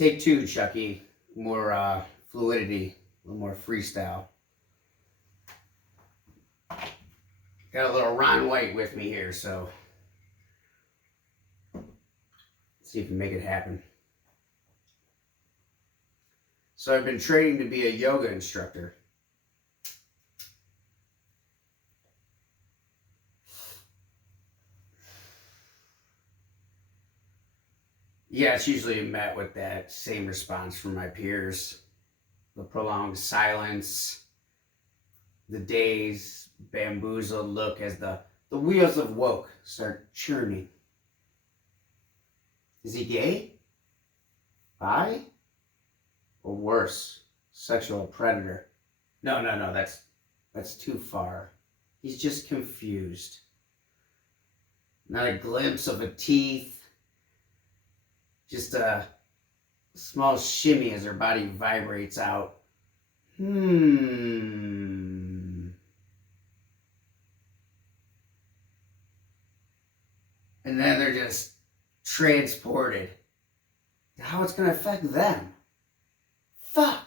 Take two, Chucky. More fluidity, a little more freestyle. Got a little Ron White with me here, so let's see if we can make it happen. So I've been training to be a yoga instructor. Yeah, it's usually met with that same response from my peers. The prolonged silence, the dazed, bamboozled look as the wheels of woke start churning. Is he gay? Bi? Or worse, sexual predator? No, that's too far. He's just confused. Not a glimpse of a teeth. Just a small shimmy as her body vibrates out. And then they're just transported. How it's going to affect them? Fuck.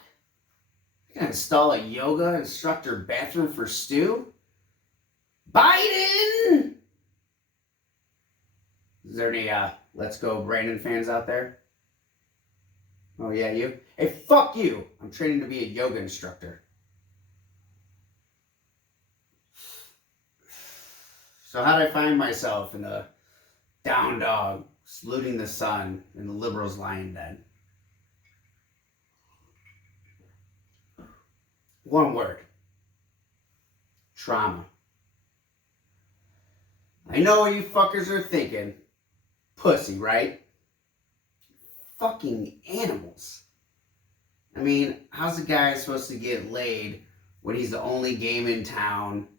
I gotta install a yoga instructor bathroom for Stu? Biden! Is there any Let's Go Brandon fans out there? Oh yeah, you? Hey, fuck you! I'm training to be a yoga instructor. So how'd I find myself in the down dog, saluting the sun, and the liberals lying dead? One word. Trauma. I know what you fuckers are thinking. Pussy, right? Fucking animals. I mean, how's a guy supposed to get laid when he's the only game in town,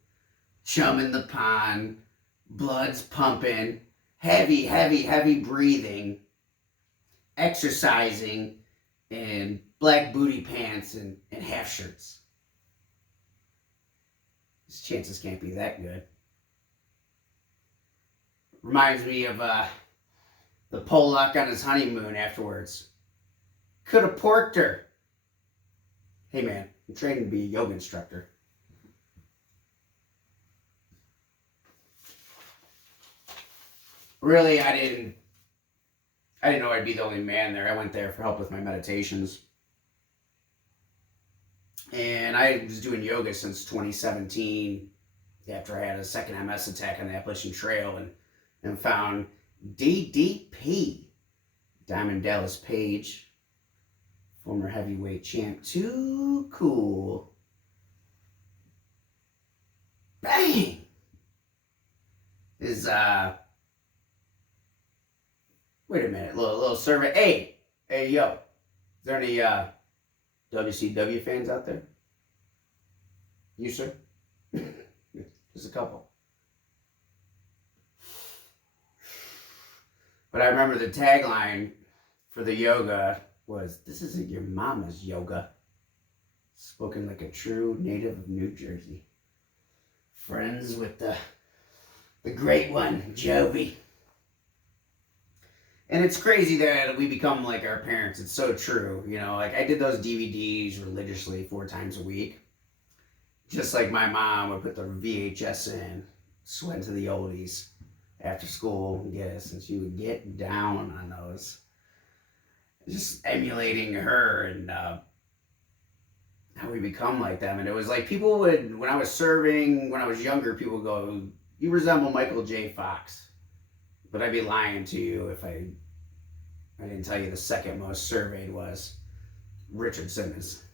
chum in the pond, blood's pumping, heavy breathing, exercising, and black booty pants and half shirts? His chances can't be that good. Reminds me of the Pollock on his honeymoon afterwards. Could have porked her. Hey man, I'm training to be a yoga instructor. Really, I didn't know I'd be the only man there. I went there for help with my meditations. And I was doing yoga since 2017 after I had a second MS attack on the Appalachian Trail and found DDP, Diamond Dallas Page, former heavyweight champ. Too cool. Bang! Is, wait a minute, little survey. Hey, yo, is there any, WCW fans out there? You, sir? Just a couple. But I remember the tagline for the yoga was, "This isn't your mama's yoga." Spoken like a true native of New Jersey. Friends with the great one, Jovi. And it's crazy that we become like our parents. It's so true. You know, like I did those DVDs religiously 4 times a week. Just like my mom would put the VHS in, sweat to the oldies after school and get us, and she would get down on those. Just emulating her and how we become like them. And it was like people would, when I was serving, when I was younger, people would go, "You resemble Michael J. Fox." But I'd be lying to you if I didn't tell you the second most surveyed was Richard Simmons.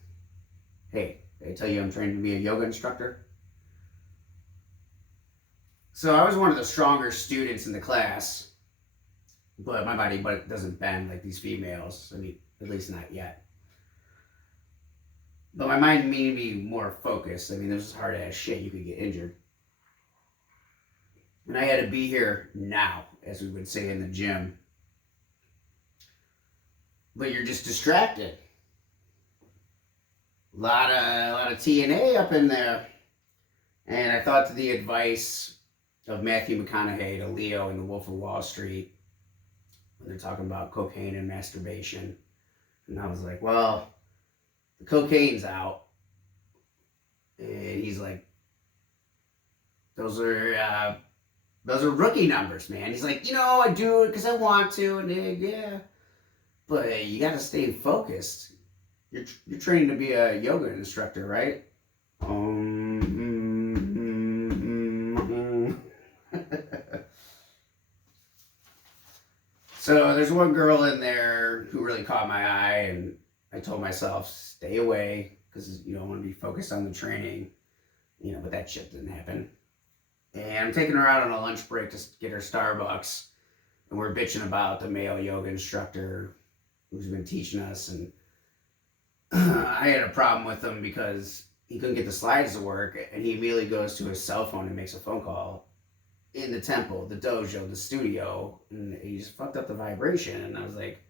Hey, did I tell you I'm training to be a yoga instructor? So I was one of the stronger students in the class, but my body doesn't bend like these females. I mean, at least not yet. But my mind made me more focused. I mean, this is hard ass shit. You could get injured. And I had to be here now, as we would say in the gym. But you're just distracted. A lot of TNA up in there. And I thought to the advice of Matthew McConaughey to Leo in The Wolf of Wall Street, when they're talking about cocaine and masturbation. And I was like, well, the cocaine's out. And he's like, those are rookie numbers, man. He's like, I do it because I want to. And yeah, but you got to stay focused. You're training to be a yoga instructor, right? So there's one girl in there who really caught my eye, and I told myself, stay away, because you don't want to be focused on the training, but that shit didn't happen. And I'm taking her out on a lunch break to get her Starbucks, and we're bitching about the male yoga instructor who's been teaching us, and I had a problem with him because he couldn't get the slides to work, and he immediately goes to his cell phone and makes a phone call in the temple, the dojo, the studio, and he just fucked up the vibration. And I was like,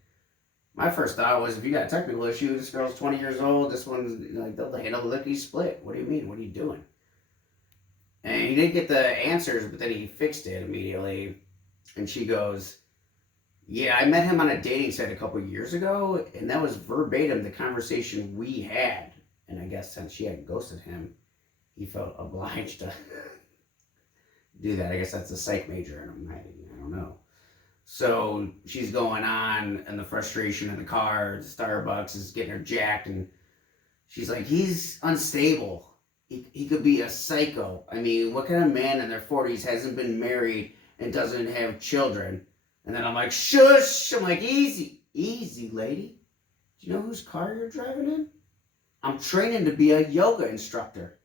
my first thought was, if you got a technical issue, this girl's 20 years old, this one's like, they'll handle the lickety split. What do you mean? What are you doing? And he didn't get the answers, but then he fixed it immediately. And she goes, yeah, I met him on a dating site a couple years ago, and that was verbatim the conversation we had. And I guess since she had ghosted him, he felt obliged to do that. I guess that's a psych major, and I don't know. So she's going on, and the frustration in the car, Starbucks is getting her jacked, and she's like, he's unstable. He could be a psycho. I mean, what kind of man in their 40s hasn't been married and doesn't have children? And then I'm like, shush. I'm like, easy, lady. Do you know whose car you're driving in? I'm training to be a yoga instructor.